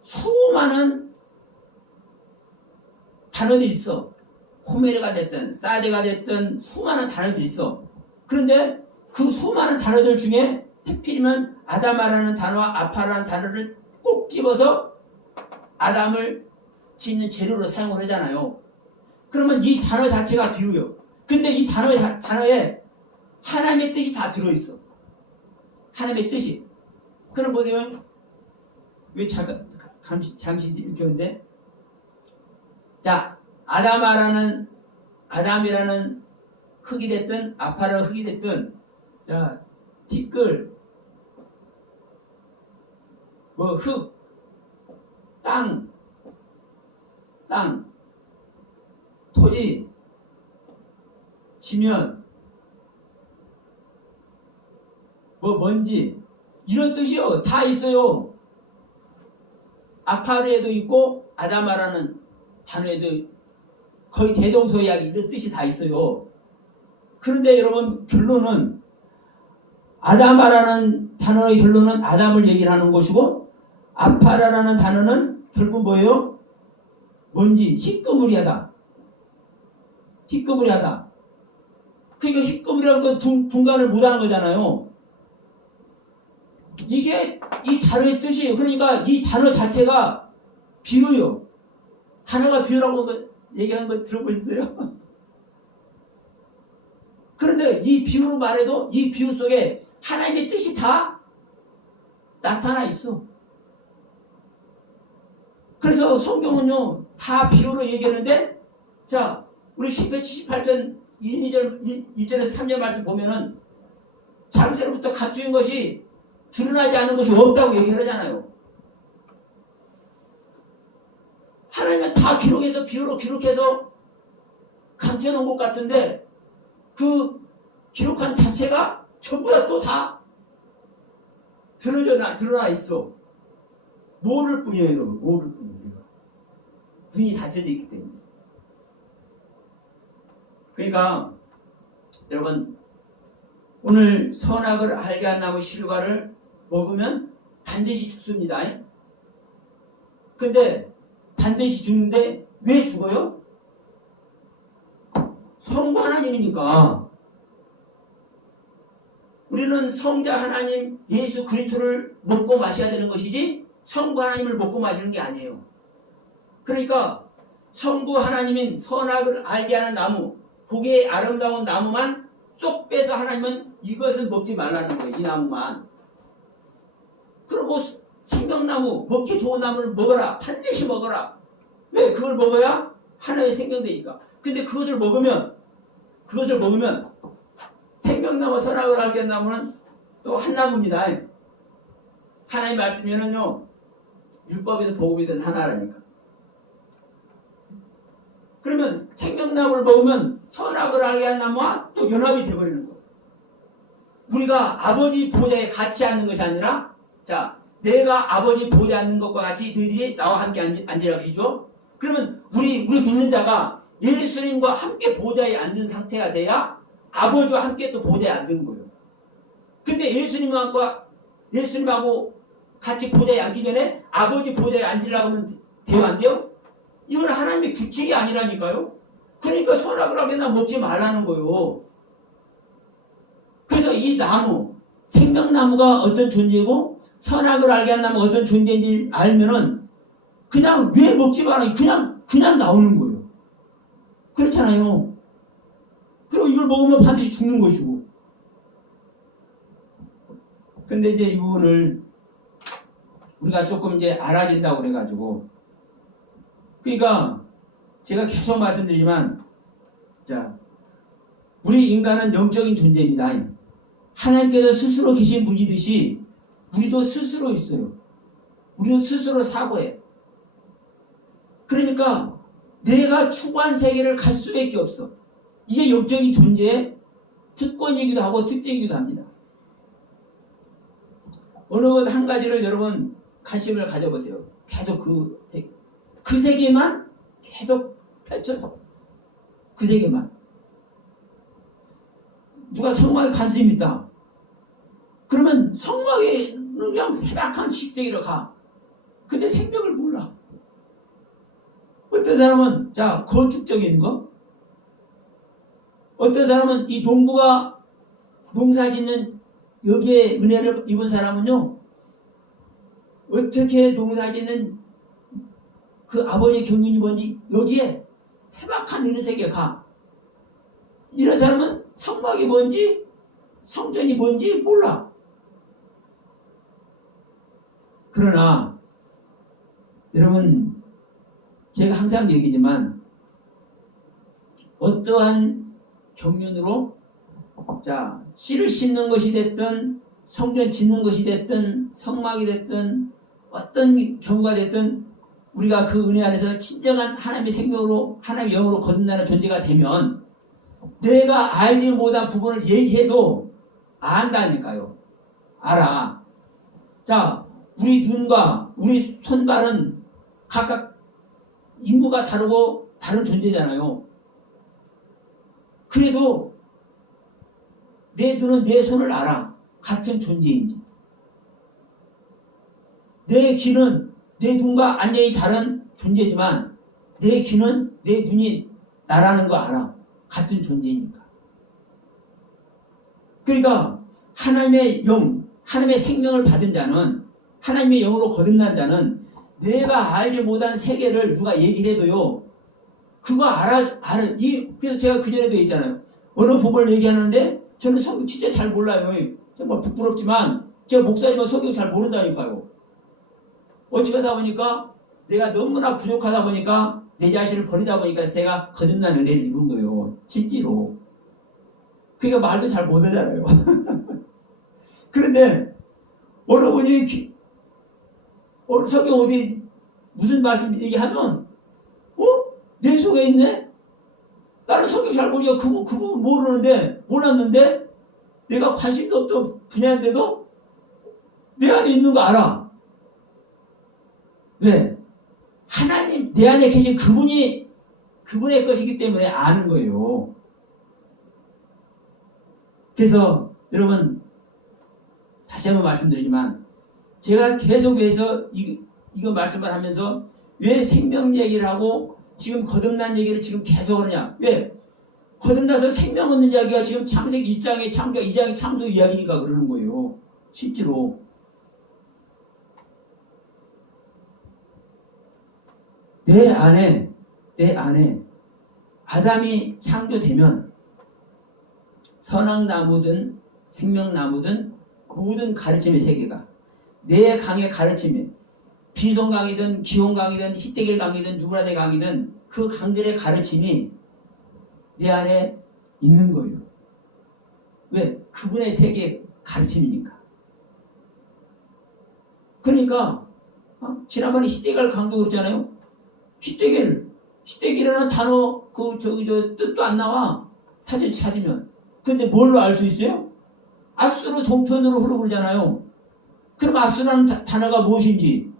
수많은 단어들이 있어. 호메르가 됐든 사데가 됐든 수많은 단어들이 있어. 그런데 그 수많은 단어들 중에 하필이면 아다마라는 단어와 아파라는 단어를 꼭 집어서 아담을 짓는 재료로 사용을 하잖아요. 그러면 이 단어 자체가 비유요. 근데 이 단어에 하나님의 뜻이 다 들어있어. 하나님의 뜻이. 그럼 보세요. 왜 잠시 이렇게 오는데? 자, 아담이라는 흙이 됐든 아파라는 흙이 됐든 자, 티끌 흙, 땅, 토지, 지면, 먼지 이런 뜻이요. 다 있어요. 아파르에도 있고 아다마라는 단어에도 거의 대동소이하게 이런 뜻이 다 있어요. 그런데 여러분 결론은 아다마라는 단어의 결론은 아담을 얘기를 하는 것이고 아파라라는 단어는 결국 뭐예요? 먼지, 희끄무리하다. 그러니까 희끄무리한 건 분간을 못하는 거잖아요. 이게 이 단어의 뜻이에요. 그러니까 이 단어 자체가 비유요. 단어가 비유라고 얘기하는 거 들어보셨어요? 그런데 이 비유로 말해도 이 비유 속에 하나님의 뜻이 다 나타나 있어. 그래서 성경은요 다 비유로 얘기하는데 자 우리 시편 78편 1절에서 3절 말씀 보면은 장세로부터 감추인 것이 드러나지 않은 것이 없다고 얘기를 하잖아요. 하나님은 다 기록해서 비유로 기록해서 감춰놓은 것 같은데 그 기록한 자체가 전부 다 또 다 드러나 있어. 모를 뿐이에요, 여러분. 모를 뿐이에요. 눈이 닫혀져 있기 때문에. 그러니까 여러분 오늘 선악을 알게 한 나무 실과를 먹으면 반드시 죽습니다. 근데 반드시 죽는데 왜 죽어요? 성부 하나님이니까. 우리는 성자 하나님 예수 그리스도를 먹고 마셔야 되는 것이지 성부 하나님을 먹고 마시는 게 아니에요. 그러니까 성부 하나님인 선악을 알게 하는 나무, 보기에 아름다운 나무만 쏙 빼서 하나님은 이것을 먹지 말라는 거예요. 이 나무만. 그리고 생명나무, 먹기 좋은 나무를 먹어라. 반드시 먹어라. 왜? 그걸 먹어야 하나의 생명되니까. 근데 그것을 먹으면 생명나무 선악을 알게 한 나무는 또 한 나무입니다. 하나님 말씀이면은요 율법이든 복음이든 하나라니까. 그러면 생명나무를 먹으면 선악을 알게 한 나무와 또 또 연합이 돼버리는 거예요. 우리가 아버지 보좌에 같이 앉는 것이 아니라, 자, 내가 아버지 보좌에 앉는 것과 같이 너희들이 나와 함께 앉으라고 하죠. 그러면 우리 믿는 자가 예수님과 함께 보좌에 앉은 상태가 돼야 아버지와 함께 또 보좌에 앉는 거예요. 근데 예수님하고 같이 보좌에 앉기 전에 아버지 보좌에 앉으려고 하면 돼요, 안 돼요? 이건 하나님의 규칙이 아니라니까요. 그러니까 선악을 하게나 먹지 말라는 거예요. 그래서 이 나무, 생명나무가 어떤 존재고 선악을 알게 한 나무가 어떤 존재인지 알면은 그냥 왜 먹지 말아요? 그냥 나오는 거예요. 그렇잖아요. 그리고 이걸 먹으면 반드시 죽는 것이고. 근데 이제 이 부분을 우리가 조금 이제 알아진다고 그래가지고. 그러니까 제가 계속 말씀드리지만, 자, 우리 인간은 영적인 존재입니다. 하나님께서 스스로 계신 분이듯이 우리도 스스로 있어요. 우리도 스스로 사고해. 그러니까 내가 추구한 세계를 갈 수밖에 없어. 이게 영적인 존재의 특권이기도 하고 특징이기도 합니다. 어느 것 한 가지를 여러분 관심을 가져보세요. 계속 그 세계만 계속 펼쳐져. 그 세계만. 누가 성막에 관심이 있다. 그러면 성막에는 그냥 회박한 식세계로 가. 근데 생명을 몰라. 어떤 사람은 자 건축적인 거, 어떤 사람은 이 농부가 농사짓는 여기에 은혜를 입은 사람은요, 어떻게 농사짓는 그 아버지의 경륜이 뭔지 여기에 해박한 은혜 세계에 가. 이런 사람은 성막이 뭔지 성전이 뭔지 몰라. 그러나 여러분, 제가 항상 얘기지만 어떠한 경륜으로 자 씨를 심는 것이 됐든 성전 짓는 것이 됐든 성막이 됐든 어떤 경우가 됐든 우리가 그 은혜 안에서 진정한 하나님의 생명으로 하나님의 영으로 거듭나는 존재가 되면 내가 알지 못한 부분을 얘기해도 안다니까요. 알아. 자, 우리 눈과 우리 손발은 각각 인구가 다르고 다른 존재잖아요. 그래도 내 눈은 내 손을 알아. 같은 존재인지. 내 귀는 내 눈과 완전히 다른 존재지만 내 귀는 내 눈이 나라는 거 알아. 같은 존재니까. 그러니까 하나님의 영, 하나님의 생명을 받은 자는, 하나님의 영으로 거듭난 자는 내가 알지 못한 세계를 누가 얘기를 해도요, 그거 알아. 그래서 제가 그전에도 얘기했잖아요. 어느 부분을 얘기하는데 저는 성경 진짜 잘 몰라요. 정말 부끄럽지만 제가 목사님은 성경 잘 모른다니까요. 어찌하다 보니까 내가 너무나 부족하다 보니까 내 자신을 버리다 보니까 제가 거듭난 은혜를 입은 거예요. 실제로. 그러니까 말도 잘 못하잖아요. 그런데 어느 분이 성경 어디 무슨 말씀 얘기하면 내 속에 있네? 나는 성경 잘 모르니까 그 부분 몰랐는데 내가 관심도 없던 분야인데도 내 안에 있는 거 알아. 왜? 하나님 내 안에 계신 그분의 것이기 때문에 아는 거예요. 그래서 여러분 다시 한번 말씀드리지만 제가 계속해서 이거 말씀을 하면서 왜 생명 얘기를 하고 지금 거듭난 얘기를 지금 계속 하느냐. 왜? 거듭나서 생명 얻는 이야기가 지금 창세기 1장의 창조, 2장의 창조 이야기니까 그러는 거예요. 실제로. 내 안에 아담이 창조되면 선악나무든 생명나무든 모든 가르침의 세계가 내 강의 가르침에 비송강이든 기홍강이든 히데겔 강이든 누브라데 강이든 그 강들의 가르침이 내 안에 있는 거예요. 왜? 그분의 세계 가르침이니까. 그러니까 지난번에 히데겔 강도 그랬잖아요. 히데겔이라는 단어 뜻도 안 나와. 사진 찾으면 근데 뭘로 알 수 있어요? 아수로 동편으로 흐르잖아요. 그럼 아수라는 단어가 무엇인지,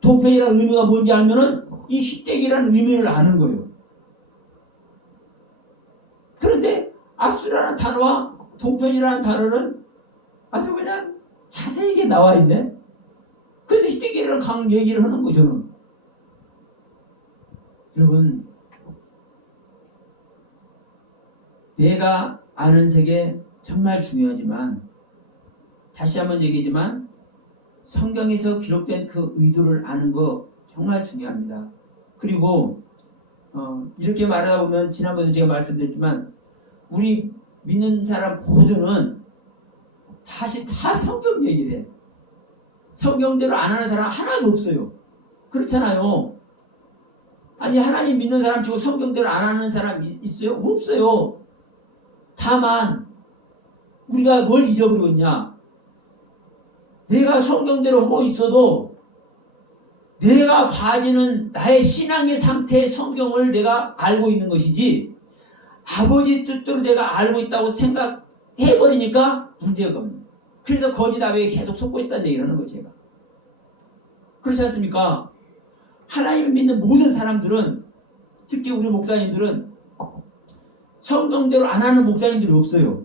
동편이라는 의미가 뭔지 알면은 이 희대기라는 의미를 아는 거예요. 그런데 아수라는 단어와 동편이라는 단어는 아주 그냥 자세하게 나와 있네. 그래서 희대기라는 강 얘기를 하는 거죠. 저는. 여러분, 내가 아는 세계 정말 중요하지만, 다시 한번 얘기하지만 성경에서 기록된 그 의도를 아는 거 정말 중요합니다. 그리고 이렇게 말하다 보면 지난번에 제가 말씀드렸지만 우리 믿는 사람 모두는 다시 다 성경 얘기를 해. 성경대로 안 하는 사람 하나도 없어요. 그렇잖아요. 아니 하나님 믿는 사람 치고 성경대로 안 하는 사람 있어요? 없어요. 다만 우리가 뭘 잊어버리고 있냐? 내가 성경대로 하고 있어도 내가 봐지는 나의 신앙의 상태의 성경을 내가 알고 있는 것이지 아버지 뜻대로 내가 알고 있다고 생각해버리니까 문제가 없는. 그래서 거짓 아베에 계속 속고 있다는 얘기를 하는 거예요. 제가. 그렇지 않습니까? 하나님을 믿는 모든 사람들은, 특히 우리 목사님들은 성경대로 안 하는 목사님들이 없어요.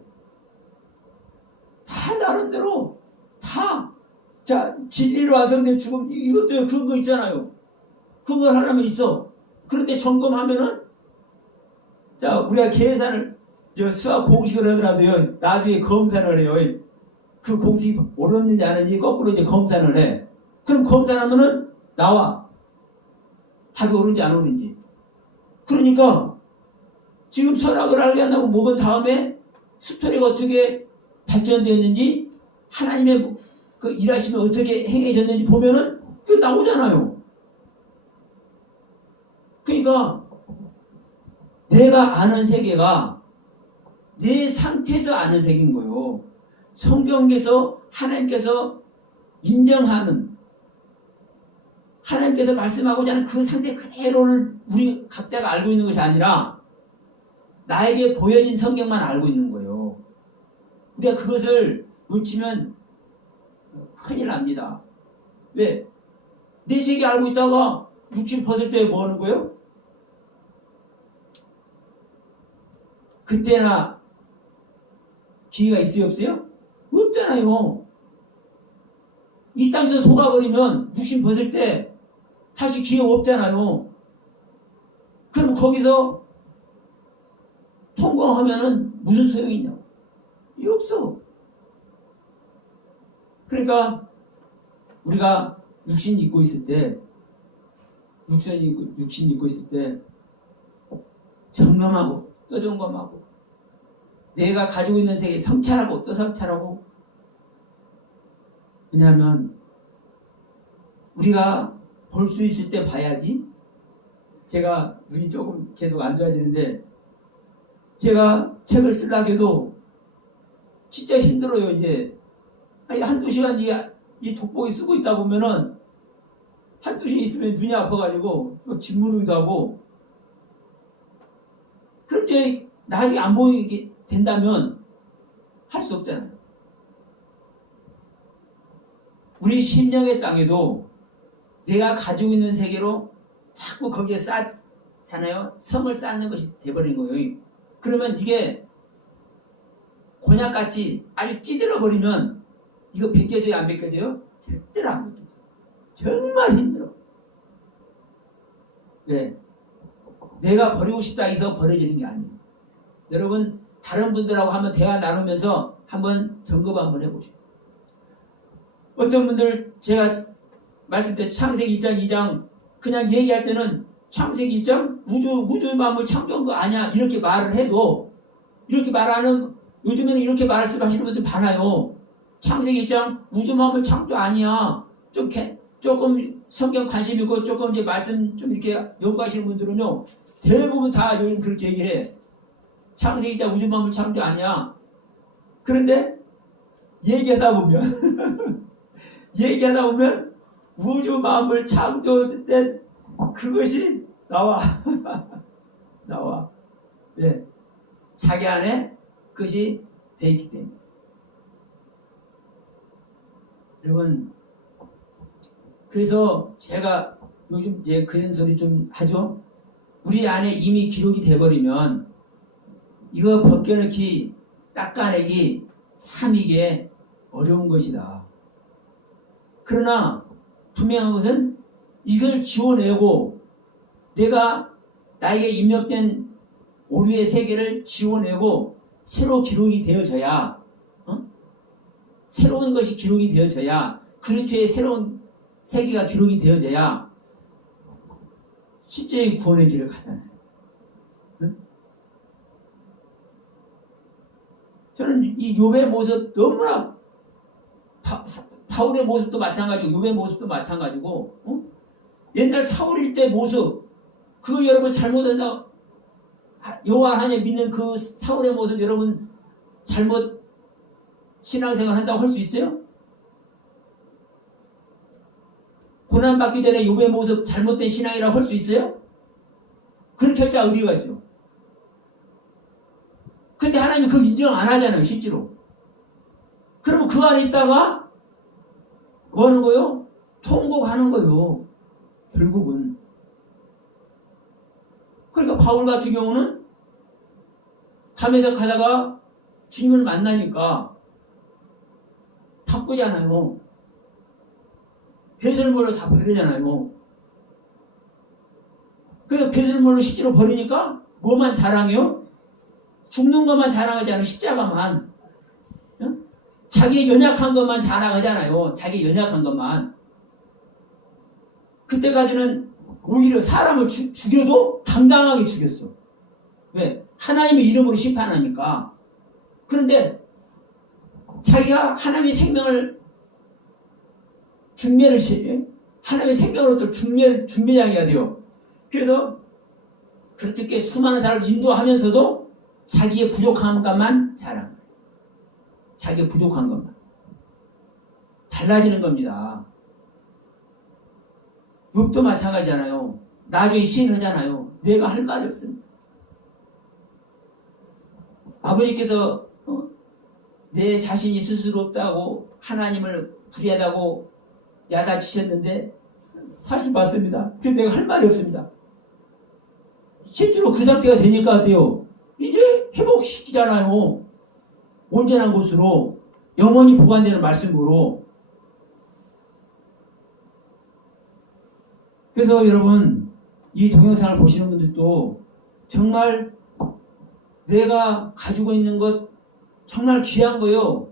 다 나름대로 다 자 진리로 완성된 죽음 이것도 근거 있잖아요. 근거를 하려면 있어. 그런데 점검하면은 자 우리가 계산을 수학 공식을 하더라도요 나중에 검사를 해요. 그 공식이 옳았는지 아닌지 거꾸로 이제 검사를 해. 그럼 검사하면은 나와 답이 옳은지 안 옳은지. 그러니까 지금 선악을 알게 한다고 먹은 다음에 스토리가 어떻게 발전되었는지 하나님의 그 일하시면 어떻게 행해졌는지 보면은 그 나오잖아요. 그러니까 내가 아는 세계가 내 상태에서 아는 세계인 거예요. 성경에서 하나님께서 인정하는 하나님께서 말씀하고자 하는 그 상태 그대로를 우리 각자가 알고 있는 것이 아니라 나에게 보여진 성경만 알고 있는 거예요. 우리가 그것을 놓치면 큰일 납니다. 왜? 내 세계 알고 있다가 육신 벗을 때 뭐 하는 거예요? 그때나 기회가 있어요 없어요? 없잖아요. 이 땅에서 속아버리면 육신 벗을 때 다시 기회 없잖아요. 그럼 거기서 통과하면은 무슨 소용이 있냐고. 이게 없어. 그러니까 우리가 육신 입고 있을 때 육신 입고 있을 때 점검하고 또 점검하고 내가 가지고 있는 세계 성찰하고 또 성찰하고. 왜냐하면 우리가 볼 수 있을 때 봐야지. 제가 눈이 조금 계속 안 좋아지는데 제가 책을 쓰려고 해도 진짜 힘들어요. 이제 한두 시간 이 돋보기 쓰고 있다 보면은 한두 시간 있으면 눈이 아파가지고 짓무르기도 하고. 그럼 이제 나중에 안 보이게 된다면 할 수 없잖아요. 우리 심령의 땅에도 내가 가지고 있는 세계로 자꾸 거기에 쌓잖아요. 성을 쌓는 것이 돼버린 거예요. 그러면 이게 곤약같이 아주 찌들어 버리면 이거 벗겨져요 안 벗겨져요? 절대로 안 벗겨져요. 정말 힘들어. 왜? 내가 버리고 싶다 해서 버려지는 게 아니에요. 여러분 다른 분들하고 한번 대화 나누면서 한번 점검 한번 해보시죠. 어떤 분들 제가 말씀드린 창세기 1장 2장 그냥 얘기할 때는 창세기 1장 우주의 마음을 창조한 거 아니야 이렇게 말을 해도 이렇게 말하는 요즘에는 이렇게 말씀하시는 분들 많아요. 창세기 1장 우주 마음을 창조 아니야. 조금 성경 관심 있고 조금 이제 말씀 좀 이렇게 연구하시는 분들은요 대부분 다 요즘 그렇게 얘기를 해. 창세기 1장 우주 마음을 창조 아니야. 그런데 얘기하다 보면 우주 마음을 창조된 그것이 나와. 나와. 예. 자기 안에 그것이 돼 있기 때문에. 여러분, 그래서 제가 요즘 이제 그런 소리 좀 하죠. 우리 안에 이미 기록이 돼버리면 이거 벗겨넣기, 닦아내기 참 이게 어려운 것이다. 그러나 분명한 것은 이걸 지워내고 내가 나에게 입력된 오류의 세계를 지워내고 새로 기록이 되어져야, 새로운 것이 기록이 되어져야, 그리스도의 새로운 세계가 기록이 되어져야 실제의 구원의 길을 가잖아요. 저는 이 욥의 모습 너무나 바울의 모습도 마찬가지고 욥의 모습도 마찬가지고, 옛날 사울일 때 모습, 그거 여러분 잘못한다, 여호와 하나님 믿는 그 사울의 모습 여러분 잘못 신앙생활 한다고 할 수 있어요? 고난받기 전에 욥의 모습 잘못된 신앙이라고 할 수 있어요? 그렇게 할 자 어디가 있어요? 근데 하나님이 그거 인정 안 하잖아요, 실제로. 그러면 그 안에 있다가 뭐 하는 거요? 통곡하는 거요, 결국은. 그러니까 바울 같은 경우는 담에서 가다가 주님을 만나니까 바꾸잖아요. 배설물로 다 버리잖아요. 그래서 배설물로 실제로 버리니까 뭐만 자랑해요? 죽는 것만 자랑하지 않아요. 십자가만. 자기의 연약한 것만 자랑하잖아요. 자기 연약한 것만. 그때까지는 오히려 사람을 죽여도 당당하게 죽였어. 왜? 하나님의 이름으로 심판하니까. 그런데 자기가 하나님의 생명을 중매를 시, 하나님의 생명으로부터 중매장해야 돼요. 그래서 그렇게 수많은 사람을 인도하면서도 자기의 부족한 것만 자랑해요. 자기의 부족한 것만. 달라지는 겁니다. 욥도 마찬가지잖아요. 나중에 시인하잖아요. 내가 할 말이 없습니다. 아버지께서 내 자신이 스스로 없다고 하나님을 불의하다고 야단치셨는데 사실 맞습니다. 근데 내가 할 말이 없습니다. 실제로 그 상태가 되니까 어때요? 이제 회복시키잖아요. 온전한 곳으로 영원히 보관되는 말씀으로. 그래서 여러분 이 동영상을 보시는 분들도 정말 내가 가지고 있는 것 정말 귀한 거요.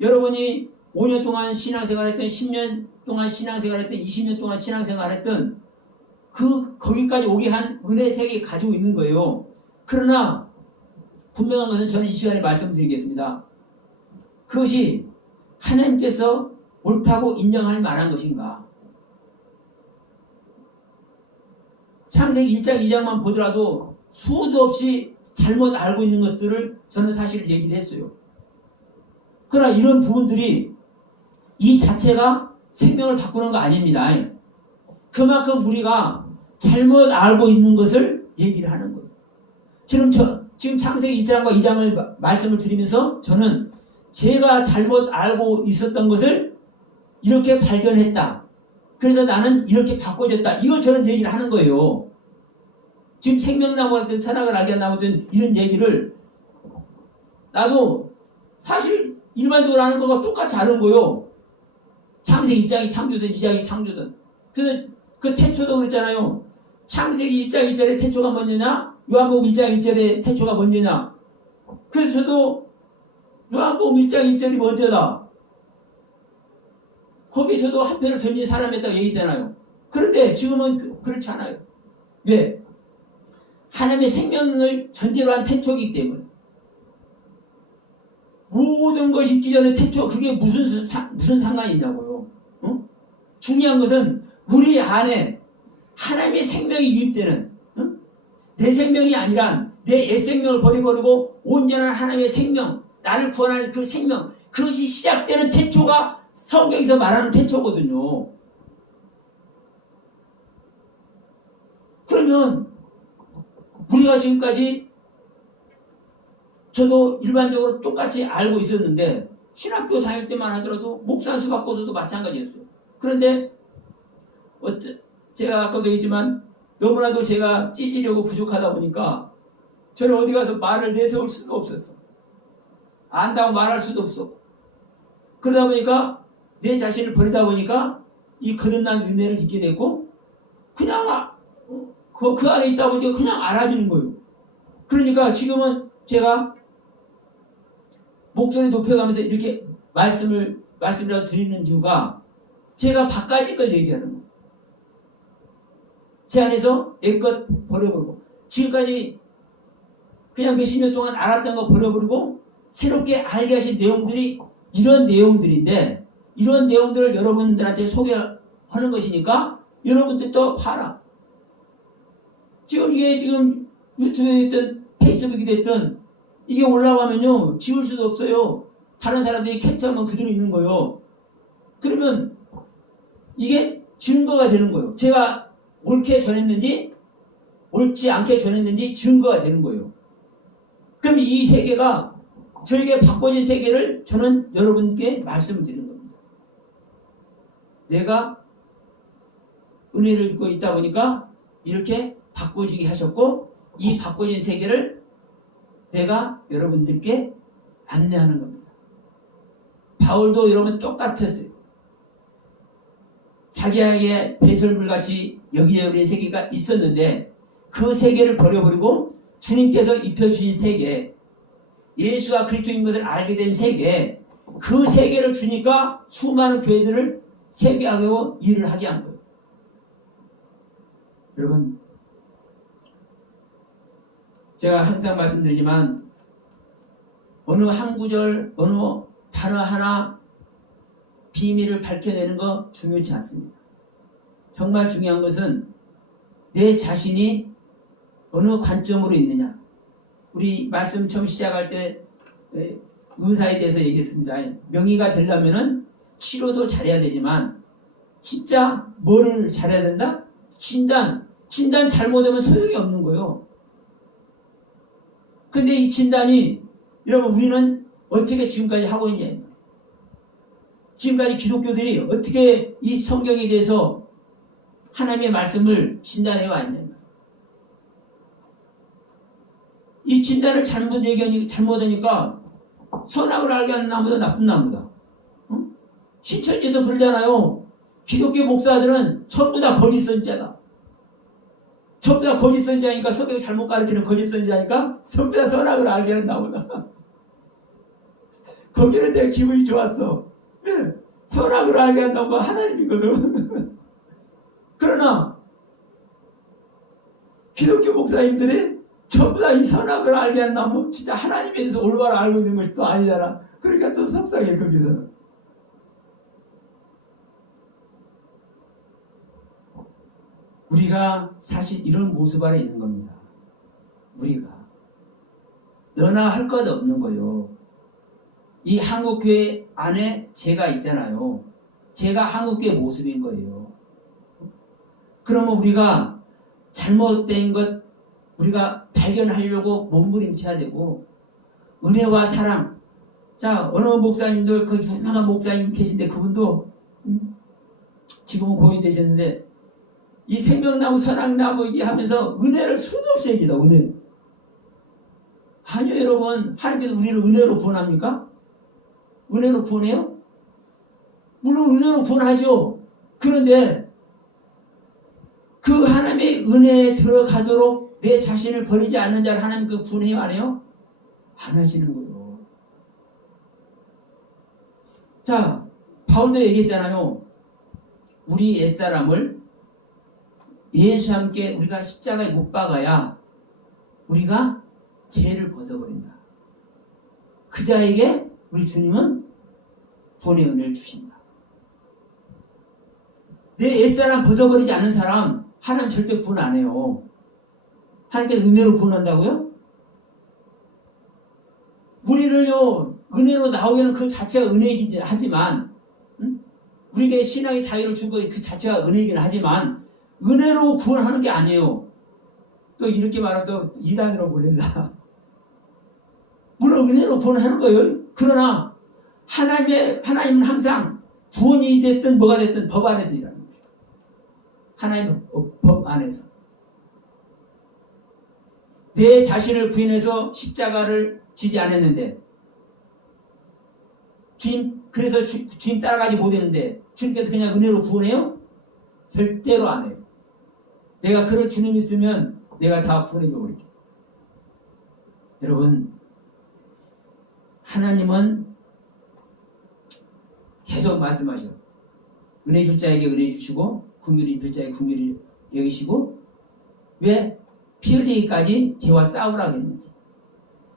여러분이 5년 동안 신앙생활했던, 10년 동안 신앙생활했던, 20년 동안 신앙생활했던 거기까지 오게 한 은혜 세계 가지고 있는 거예요. 그러나 분명한 것은 저는 이 시간에 말씀드리겠습니다. 그것이 하나님께서 옳다고 인정할 만한 것인가? 창세기 1장, 2장만 보더라도 수도 없이 잘못 알고 있는 것들을 저는 사실 얘기를 했어요. 그러나 이런 부분들이 이 자체가 생명을 바꾸는 거 아닙니다. 그만큼 우리가 잘못 알고 있는 것을 얘기를 하는 거예요. 지금 창세기 1장과 2장을 말씀을 드리면서 저는 제가 잘못 알고 있었던 것을 이렇게 발견했다. 그래서 나는 이렇게 바꿔졌다. 이걸 저는 얘기를 하는 거예요. 지금 생명나무 같은 선악을 알게 한 나무 같은 이런 얘기를 나도 사실 일반적으로 하는 거가 똑같이 아는 거예요. 창세기 1장이 창조든 2장이 창조든. 그래서 그 태초도 그랬잖아요. 창세기 1장 1절에 태초가 먼저냐? 요한복음 1장 1절에 태초가 먼저냐? 그래서 저도 요한복음 1장 1절이 먼저다. 거기서도 한 편을 던진 사람이었다고 얘기했잖아요. 그런데 지금은 그렇지 않아요. 왜? 하나님의 생명을 전제로 한 태초이기 때문에. 모든 것이 있기 전에 태초, 그게 무슨 상관이 있냐고요. 중요한 것은 우리 안에 하나님의 생명이 유입되는, 내 생명이 아니라 내 옛생명을 버리고 온전한 하나님의 생명, 나를 구원하는 그 생명, 그것이 시작되는 태초가 성경에서 말하는 태초거든요. 그러면 우리가 지금까지 저도 일반적으로 똑같이 알고 있었는데 신학교 다닐 때만 하더라도 목사 수박 고서도 마찬가지였어요. 그런데 제가 아까도 얘기했지만 너무나도 제가 찢으려고 부족하다 보니까 저는 어디 가서 말을 내세울 수가 없었어. 안다고 말할 수도 없었고. 그러다 보니까 내 자신을 버리다 보니까 이 거듭난 은혜를 잊게 됐고 그냥 그 안에 있다 보니까 그냥 알아지는 거예요. 그러니까 지금은 제가 목소리 높여가면서 이렇게 말씀이라도 드리는 이유가 제가 바꿔진 걸 얘기하는 거예요. 제 안에서 내 것 버려버리고 지금까지 그냥 몇십 년 동안 알았던 거 버려버리고 새롭게 알게 하신 내용들이 이런 내용들인데 이런 내용들을 여러분들한테 소개하는 것이니까 여러분들도 봐라. 지금 이게 지금 유튜브에 됐든 페이스북이 됐든 이게 올라가면요 지울 수도 없어요. 다른 사람들이 캡처하면 그대로 있는 거예요. 그러면 이게 증거가 되는 거예요. 제가 옳게 전했는지 옳지 않게 전했는지 증거가 되는 거예요. 그럼 이 세계가 저에게 바꿔진 세계를 저는 여러분께 말씀을 드리는 겁니다. 내가 은혜를 입고 있다 보니까 이렇게 바꿔지게 하셨고 이 바꿔진 세계를 내가 여러분들께 안내하는 겁니다. 바울도 여러분 똑같았어요. 자기에게 배설물같이 여기저기 세계가 있었는데 그 세계를 버려버리고 주님께서 입혀주신 세계, 예수가 그리스도인 것을 알게 된 세계, 그 세계를 주니까 수많은 교회들을 세계하고 일을 하게 한 거예요. 여러분, 제가 항상 말씀드리지만 어느 한 구절, 어느 단어 하나 비밀을 밝혀내는 거 중요치 않습니다. 정말 중요한 것은 내 자신이 어느 관점으로 있느냐. 우리 말씀 처음 시작할 때 의사에 대해서 얘기했습니다. 명의가 되려면은 치료도 잘해야 되지만 진짜 뭐를 잘해야 된다? 진단 잘못하면 소용이 없는 거예요. 근데 이 진단이 여러분 우리는 어떻게 지금까지 하고 있냐. 지금까지 기독교들이 어떻게 이 성경에 대해서 하나님의 말씀을 진단해 왔냐. 이 진단을 잘못하니까 선악을 알게 하는 나무다 나쁜 나무다. 신천지에서 그러잖아요. 기독교 목사들은 전부 다 거짓 선지자다. 전부 다 거짓 선지자니까 성경 잘못 가르치는 거짓 선지자니까 전부 다 선악을 알게 하는 나무다. 거기는 제가 기분이 좋았어. 선악을 알게 한 나무가 하나님이거든. 그러나 기독교 목사님들이 전부 다 이 선악을 알게 한 나무 진짜 하나님에 대해서 올바로 알고 있는 것이 또 아니잖아. 그러니까 또 속상해 거기서는. 우리가 사실 이런 모습 안에 있는 겁니다. 우리가 너나 할 것 없는 거요. 이 한국교회 안에 제가 있잖아요. 제가 한국교회 모습인 거예요. 그러면 우리가 잘못된 것 우리가 발견하려고 몸부림쳐야 되고 은혜와 사랑. 자, 어느 목사님들 그 유명한 목사님 계신데 그분도 지금은 고인 되셨는데 이 생명나무 선악나무 얘기하면서 은혜를 수도 없이 얘기다. 은혜. 아니요 여러분. 하나님께서 우리를 은혜로 구원합니까? 은혜로 구원해요? 물론 은혜로 구원하죠. 그런데 그 하나님의 은혜에 들어가도록 내 자신을 버리지 않는 자를 하나님 그 구원해요? 안 해요? 안 하시는 거예요. 자, 바울도 얘기했잖아요. 우리 옛사람을 예수와 함께 우리가 십자가에 못 박아야 우리가 죄를 벗어버린다. 그 자에게 우리 주님은 구원의 은혜를 주신다. 내 옛사람 벗어버리지 않은 사람 하나님 절대 구원 안 해요. 하나님께서 은혜로 구원한다고요? 우리를요 은혜로 나오기는 그 자체가 은혜이긴 하지만 우리에게 신앙의 자유를 준 거 그 자체가 은혜이긴 하지만 은혜로 구원하는 게 아니에요. 또 이렇게 말하면 또 이단으로 몰린다. 물론 그런 은혜로 구원하는 거예요. 그러나 하나님은 항상 구원이 됐든 뭐가 됐든 법 안에서 일하는 거예요. 하나님의 법 안에서. 내 자신을 부인해서 십자가를 지지 않았는데 주님, 그래서 주님 따라가지 못했는데 주님께서 그냥 은혜로 구원해요? 절대로 안 해요. 내가 그런 주님이 있으면 내가 다 구원해줘 버릴게. 여러분, 하나님은 계속 말씀하셔. 은혜 줄 자에게 은혜 주시고 긍휼히 입힐 자에게 긍휼히 여기시고, 왜 피 흘리기까지 죄와 싸우라고 했는지.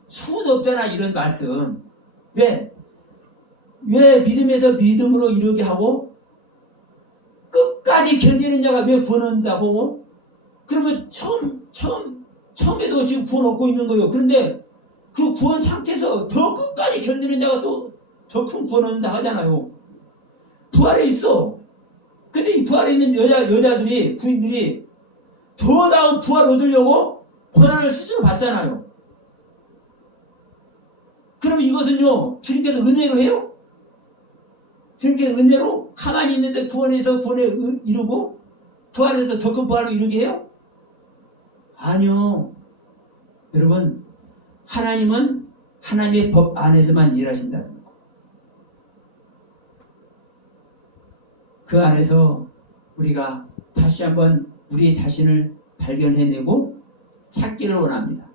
수도 없잖아 이런 말씀. 왜 믿음에서 믿음으로 이르게 하고 끝까지 견디는 자가 왜 구원 얻는다 보고. 그러면 처음에도 지금 구원 얻고 있는 거예요. 그런데 그 구원 상태에서 더 끝까지 견디는 자가 또 더 큰 구원 얻는다 하잖아요. 부활에 있어. 근데 이 부활에 있는 여자들이, 부인들이 더 나은 부활 얻으려고 고난을 스스로 받잖아요. 그러면 이것은요, 주님께서 은혜로 해요? 주님께서 은혜로 가만히 있는데 구원해서 구원에 이루고 부활해서 더 큰 부활로 이루게 해요? 아니요. 여러분, 하나님은 하나님의 법 안에서만 일하신다는 거. 그 안에서 우리가 다시 한번 우리의 자신을 발견해내고 찾기를 원합니다.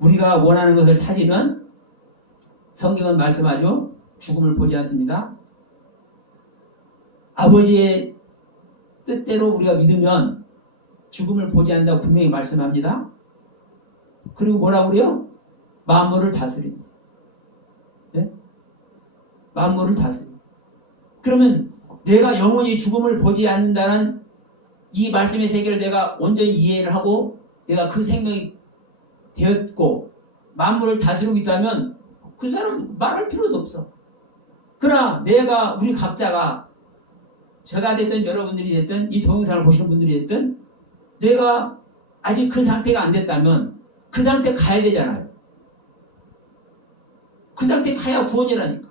우리가 원하는 것을 찾으면 성경은 말씀하죠. 죽음을 보지 않습니다. 아버지의 뜻대로 우리가 믿으면 죽음을 보지 않는다고 분명히 말씀합니다. 그리고 뭐라고 그래요? 만물을 다스린다. 네? 만물을 다스린다. 그러면 내가 영원히 죽음을 보지 않는다는 이 말씀의 세계를 내가 온전히 이해를 하고 내가 그 생명이 되었고 만물을 다스리고 있다면 그 사람 말할 필요도 없어. 그러나 내가, 우리 각자가, 제가 됐든 여러분들이 됐든 이 동영상을 보시는 분들이 됐든 내가 아직 그 상태가 안 됐다면 그 상태 가야 되잖아요. 그 상태 가야 구원이라니까.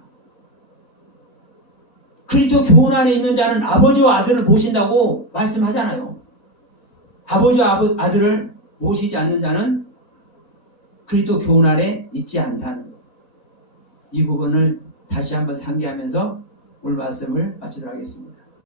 그리스도 교훈 안에 있는 자는 아버지와 아들을 모신다고 말씀하잖아요. 아버지와 아들을 모시지 않는 자는 그리스도 교훈 아래 있지 않다는 것. 이 부분을 다시 한번 상기하면서 오늘 말씀을 마치도록 하겠습니다.